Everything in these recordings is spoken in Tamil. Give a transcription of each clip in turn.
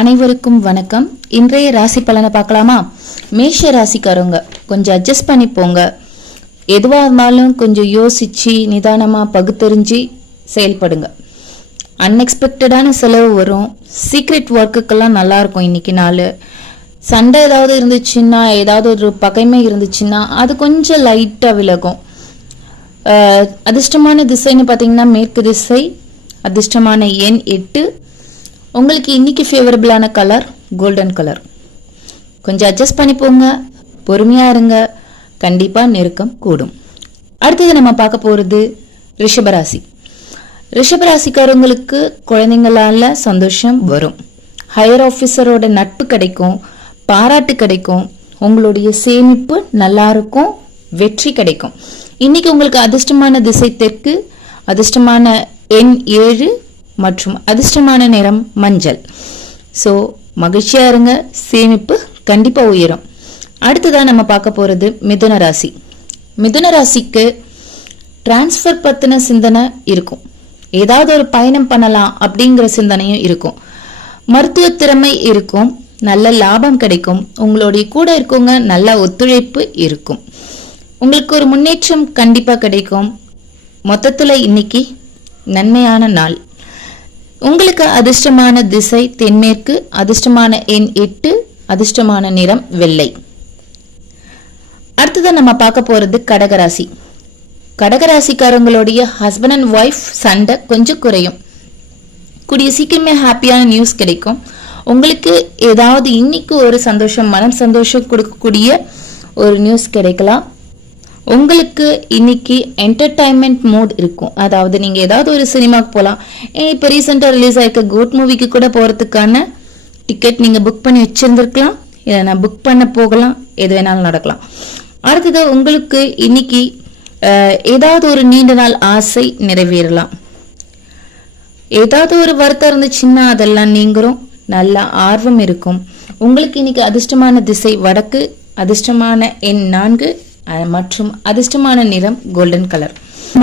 அனைவருக்கும் வணக்கம். இன்றைய ராசி பலனை பார்க்கலாமா? மேஷ ராசிக்காரங்க கொஞ்சம் அட்ஜஸ்ட் பண்ணி போங்க. எதுவாக இருந்தாலும் கொஞ்சம் யோசிச்சு நிதானமாக பகுத்தறிஞ்சு செயல்படுங்க. அன்எக்ஸ்பெக்டடான செலவு வரும். சீக்ரெட் ஒர்க்குக்கெல்லாம் நல்லாயிருக்கும் இன்றைக்கி இன்னைக்கு நாள். சண்டை ஏதாவது இருந்துச்சுன்னா ஏதாவது ஒரு பகைமை இருந்துச்சுன்னா அது கொஞ்சம் லைட்டாக விலகும். அதிர்ஷ்டமான திசைன்னு பார்த்தீங்கன்னா மேற்கு திசை அதிர்ஷ்டமான எண் எட்டு உங்களுக்கு இன்னைக்கு ஃபேவரபிளான கலர் கோல்டன் கலர் கொஞ்சம் அட்ஜஸ்ட் பண்ணி போங்க. பொறுமையாக இருங்க. கண்டிப்பாக நெருக்கம் கூடும். அடுத்தது நம்ம பார்க்க போகிறது ரிஷபராசி. ரிஷபராசிக்காரங்களுக்கு குழந்தைங்களால சந்தோஷம் வரும். ஹையர் ஆஃபீஸரோட நட்பு கிடைக்கும். பாராட்டு கிடைக்கும். உங்களுடைய சேமிப்பு நல்லா இருக்கும். வெற்றி கிடைக்கும். இன்னைக்கு உங்களுக்கு அதிர்ஷ்டமான திசை தெற்கு அதிர்ஷ்டமான எண் ஏழு மற்றும் அதிர்ஷ்டமான நிறம் மஞ்சள். ஸோ மகிழ்ச்சியாக இருங்க. சேமிப்பு கண்டிப்பாக உயரும். அடுத்ததாக நம்ம பார்க்க போகிறது மிதுன ராசி. மிதுன ராசிக்கு டிரான்ஸ்ஃபர் பற்றின சிந்தனை இருக்கும். ஏதாவது ஒரு பயணம் பண்ணலாம் அப்படிங்கிற சிந்தனையும் இருக்கும். மருத்துவ திறமை இருக்கும். நல்ல லாபம் கிடைக்கும். உங்களுடைய கூட இருக்கவங்க நல்ல ஒத்துழைப்பு இருக்கும். உங்களுக்கு ஒரு முன்னேற்றம் கண்டிப்பாக கிடைக்கும். மொத்தத்தில் இன்னைக்கு நன்மையான நாள். உங்களுக்கு அதிர்ஷ்டமான திசை தென்மேற்கு அதிர்ஷ்டமான எண் எட்டு அதிர்ஷ்டமான நிறம் வெள்ளை. அடுத்ததான் நம்ம பார்க்க போறது கடகராசி. கடகராசிக்காரங்களுடைய ஹஸ்பண்ட் அண்ட் ஒய்ஃப் சண்டை கொஞ்சம் குறையும். கூடிய சீக்கிரமே ஹாப்பியான நியூஸ் கிடைக்கும். உங்களுக்கு ஏதாவது இன்னைக்கு ஒரு சந்தோஷம் மனம் சந்தோஷம் கொடுக்கக்கூடிய ஒரு நியூஸ் கிடைக்கலாம். உங்களுக்கு இன்னைக்கு என்டர்டைன்மெண்ட் மூட் இருக்கும். அதாவது நீங்க ஏதாவது ஒரு சினிமாக்கு போகலாம் இப்போ ரீசெண்டாக ரிலீஸ் ஆயிருக்க கோட் மூவிக்கு கூட போறதுக்கான டிக்கெட் நீங்க புக் பண்ணி வச்சிருந்துருக்கலாம். இதை நான் புக் பண்ண போகலாம். எது வேணாலும் நடக்கலாம். அடுத்தது உங்களுக்கு இன்னைக்கு ஏதாவது ஒரு நீண்ட நாள் ஆசை நிறைவேறலாம். ஏதாவது ஒரு வருத்தம் இருந்துச்சுன்னா அதெல்லாம் நீங்கிறோம். நல்ல ஆர்வம் இருக்கும். உங்களுக்கு இன்னைக்கு அதிர்ஷ்டமான திசை வடக்கு அதிர்ஷ்டமான எண் நான்கு மற்றும் அதிர்ஷ்டமான நிறம் கோல்டன் கலர்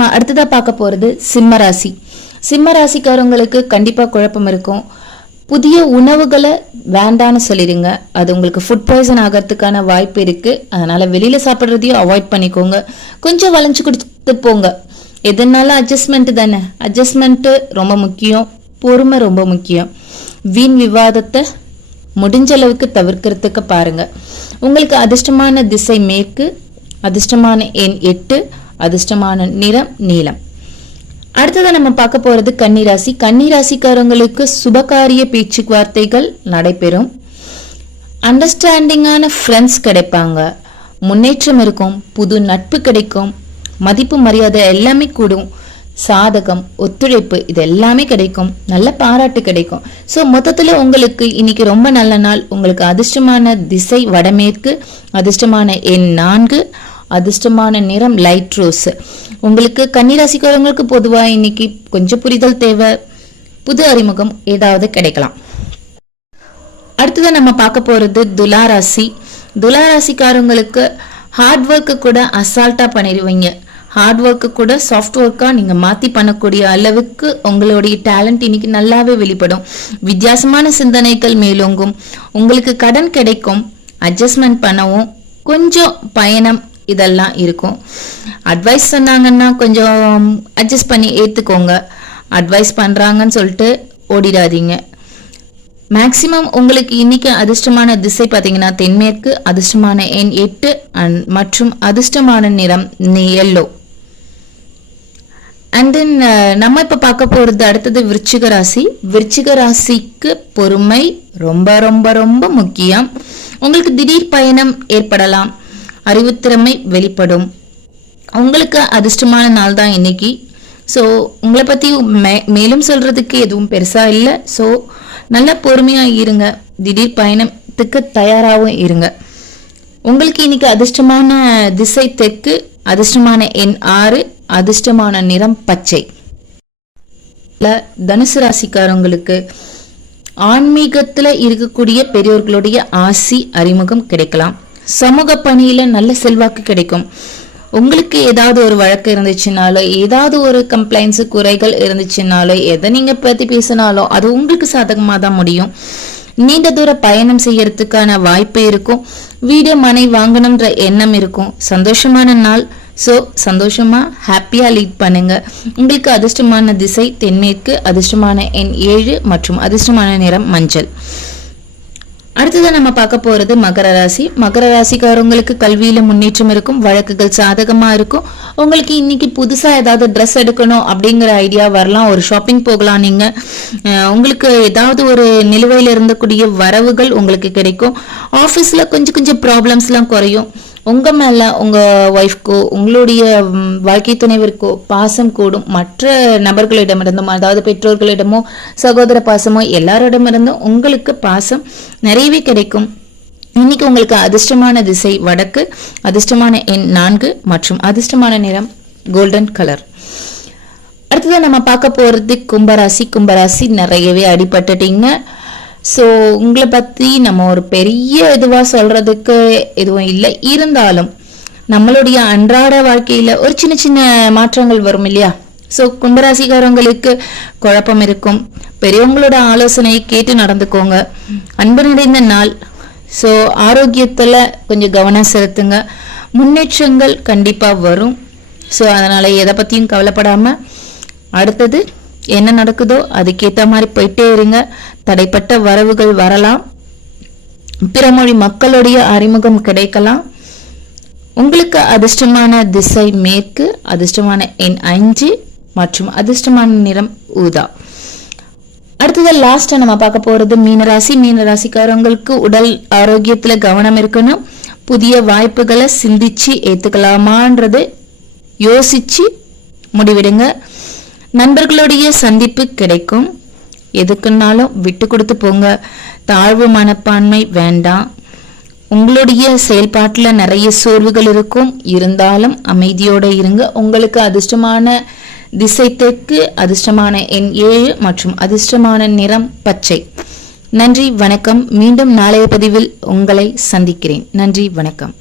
அடுத்ததாக அடுத்ததா பார்க்க போறது சிம்ம ராசி. சிம்ம ராசிக்காரங்களுக்கு கண்டிப்பா குழப்பம் இருக்கும். புதிய உணவுகளை வேண்டான்னு சொல்லிடுங்க. அது உங்களுக்கு ஃபுட் பாய்சன் ஆகிறதுக்கான வாய்ப்பு இருக்கு. அதனால வெளியில சாப்பிட்றதையும் அவாய்ட் பண்ணிக்கோங்க. கொஞ்சம் வளைஞ்சு கொடுத்து போங்க. எதுனாலும் அட்ஜஸ்ட்மெண்ட் தானே. அட்ஜஸ்ட்மெண்ட்டு ரொம்ப முக்கியம். பொறுமை ரொம்ப முக்கியம். வீண் விவாதத்தை முடிஞ்ச அளவுக்கு தவிர்க்கிறதுக்கு பாருங்க. உங்களுக்கு அதிர்ஷ்டமான திசை மேற்கு அதிர்ஷ்டமான எண் எட்டு அதிர்ஷ்டமான நிறம் நீலம். அடுத்ததா நம்ம பார்க்க போறது கன்னிராசி. கன்னிராசிக்காரங்களுக்கு சுபகாரிய பேச்சுவார்த்தைகள் நடைபெறும். அண்டர்ஸ்டாண்டிங்கான ஃப்ரெண்ட்ஸ் கிடைப்பாங்க. முன்னேற்றம் இருக்கும் புது நட்பு கிடைக்கும் மதிப்பு மரியாதை எல்லாமே கூடும் சாதகம் ஒத்துழைப்பு இது எல்லாமே கிடைக்கும் நல்ல பாராட்டு கிடைக்கும். ஸோ மொத்தத்தில் உங்களுக்கு இன்னைக்கு ரொம்ப நல்ல நாள். உங்களுக்கு அதிர்ஷ்டமான திசை வடமேற்கு அதிர்ஷ்டமான எண் நான்கு அதிர்ஷ்டமான நிறம் லைட் ரோஸ் உங்களுக்கு கன்னிராசிக்காரங்களுக்கு பொதுவாக இன்னைக்கு கொஞ்சம் புரிதல் தேவை. புது அறிமுகம் ஏதாவது கிடைக்கலாம். அடுத்ததான் நம்ம பார்க்க போகிறது துலாராசி துலாராசிக்காரங்களுக்கு ஹார்ட் ஒர்க்கு கூட அசால்ட்டாக பண்ணிடுவீங்க. ஹார்ட் ஒர்க்கு கூட சாஃப்ட் ஒர்க்காக நீங்கள் மாற்றி பண்ணக்கூடிய அளவுக்கு உங்களுடைய டேலண்ட் இன்னைக்கு நல்லாவே வெளிப்படும். வித்தியாசமான சிந்தனைகள் மேலோங்கும். உங்களுக்கு கடன் கிடைக்கும். அட்ஜஸ்ட்மெண்ட் பண்ணவும் கொஞ்சம் பயணம் இதெல்லாம் இருக்கும். அட்வைஸ் சொன்னாங்கன்னா கொஞ்சம் அட்ஜஸ்ட் பண்ணி ஏற்றுக்கோங்க அட்வைஸ் பண்றாங்கன்னு சொல்லிட்டு ஓடிடாதீங்க. மேக்சிமம் உங்களுக்கு இன்னைக்கு அதிர்ஷ்டமான திசை பார்த்தீங்கன்னா தென்மேற்கு அதிர்ஷ்டமான எண் எட்டு அண்ட் மற்றும் அதிர்ஷ்டமான நிறம் எல்லோ அண்ட் தென் நம்ம இப்போ பார்க்க போகிறது அடுத்தது விருச்சிக ராசி. விருச்சிக ராசிக்கு பொறுமை ரொம்ப ரொம்ப ரொம்ப முக்கியம். உங்களுக்கு திடீர் பயணம் ஏற்படலாம். அறிவுத்திறமை வெளிப்படும். உங்களுக்கு அதிர்ஷ்டமான நாள் தான் இன்னைக்கு. ஸோ உங்களை பற்றி மே மேலும் சொல்கிறதுக்கு எதுவும் பெருசாக இல்லை. ஸோ நல்ல பொறுமையாக இருங்க. திடீர் பயணத்துக்கு தயாராகவும் இருங்க. உங்களுக்கு இன்னைக்கு அதிர்ஷ்டமான திசை தெற்கு அதிர்ஷ்டமான எண் ஆறு அதிர்ஷ்டமான நிறம் பச்சை. தனுசு ராசிக்காரங்களுக்கு ஆன்மீகத்துல இருக்கக்கூடிய பெரியோர்களுடைய ஆசி அறிமுகம் கிடைக்கலாம். சமூக பணியில நல்ல செல்வாக்கு கிடைக்கும். உங்களுக்கு ஏதாவது ஒரு வழக்கு இருந்துச்சுனாலோ ஏதாவது ஒரு கம்ப்ளைண்ட்ஸு குறைகள் இருந்துச்சுனாலோ எதை நீங்க பற்றி பேசினாலோ அது உங்களுக்கு சாதகமாக தான் முடியும். நீண்ட தூர பயணம் செய்யறதுக்கான வாய்ப்பு இருக்கும். வீடு மனை வாங்கணுன்ற எண்ணம் இருக்கும். சந்தோஷமான நாள். ஸோ சந்தோஷமா ஹாப்பியா லீட் பண்ணுங்க. உங்களுக்கு அதிர்ஷ்டமான திசை தென்மேற்கு அதிர்ஷ்டமான எண் ஏழு மற்றும் அதிர்ஷ்டமான நிறம் மஞ்சள். அடுத்ததான் நம்ம பார்க்க போகிறது மகர ராசி. மகர ராசிக்காரவங்களுக்கு கல்வியில் முன்னேற்றம் இருக்கும் வழக்குகள் சாதகமாக இருக்கும். உங்களுக்கு இன்னைக்கு புதுசாக ஏதாவது ட்ரெஸ் எடுக்கணும் அப்படிங்கிற ஐடியா வரலாம். ஒரு ஷாப்பிங் போகலாம் நீங்கள் உங்களுக்கு ஏதாவது ஒரு நிலுவையில் இருந்தக்கூடிய வரவுகள் உங்களுக்கு கிடைக்கும். ஆஃபீஸில் கொஞ்சம் கொஞ்சம் ப்ராப்ளம்ஸ்லாம் குறையும். உங்கள் மேலே உங்கள் ஒய்ஃப்க்கோ உங்களுடைய வாழ்க்கை துணைவிற்கோ பாசம் கூடும். மற்ற நபர்களிடமிருந்தும் அதாவது பெற்றோர்களிடமோ சகோதர பாசமோ எல்லாரிடமிருந்தும் உங்களுக்கு பாசம் நிறையவே கிடைக்கும். இன்னைக்கு உங்களுக்கு அதிர்ஷ்டமான திசை வடக்கு அதிர்ஷ்டமான எண் நான்கு மற்றும் அதிர்ஷ்டமான நிறம் கோல்டன் கலர் அடுத்ததான் நம்ம பார்க்க போகிறது கும்பராசி. கும்பராசி நிறையவே அடிபட்டுட்டீங்க. ஸோ உங்களை பற்றி நம்ம ஒரு பெரிய இதுவாக சொல்கிறதுக்கு எதுவும் இல்லை. இருந்தாலும் நம்மளுடைய அன்றாட வாழ்க்கையில் ஒரு சின்ன சின்ன மாற்றங்கள் வரும் இல்லையா? ஸோ கும்பராசிக்காரங்களுக்கு குழப்பம் இருக்கும். பெரியவங்களோட ஆலோசனையை கேட்டு நடந்துக்கோங்க. அன்பு நிறைந்த நாள். ஸோ ஆரோக்கியத்தில் கொஞ்சம் கவனம் செலுத்துங்க. முன்னேற்றங்கள் கண்டிப்பாக வரும். ஸோ அதனால் எதை பற்றியும் கவலைப்படாமல் அடுத்தது என்ன நடக்குதோ அதுக்கேற்ற மாதிரி போயிட்டே இருங்க. தடைப்பட்ட வரவுகள் வரலாம். பிறமொழி மக்களுடைய அறிமுகம் கிடைக்கலாம். உங்களுக்கு அதிர்ஷ்டமான திசை மேற்கு அதிர்ஷ்டமான எண் அஞ்சு மற்றும் அதிர்ஷ்டமான நிறம் ஊதா. அடுத்தது லாஸ்டா நம்ம பார்க்க போறது மீனராசி. மீனராசிக்காரங்களுக்கு உடல் ஆரோக்கியத்துல கவனம் இருக்கணும். புதிய வாய்ப்புகளை சிந்திச்சு ஏத்துக்கலாமான்றது யோசிச்சு முடிவிடுங்க. நண்பர்களுடைய சந்திப்பு கிடைக்கும். எதுக்குன்னாலும் விட்டு கொடுத்து போங்க. தாழ்வு மனப்பான்மை வேண்டாம். உங்களுடைய செயல்பாட்டில் நிறைய சோர்வுகள் இருக்கும். இருந்தாலும் அமைதியோடு இருங்க. உங்களுக்கு அதிர்ஷ்டமான திசை தெற்கு அதிர்ஷ்டமான எண் ஏழு மற்றும் அதிர்ஷ்டமான நிறம் பச்சை. நன்றி வணக்கம். மீண்டும் நாளைய பதிவில் உங்களை சந்திக்கிறேன். நன்றி வணக்கம்.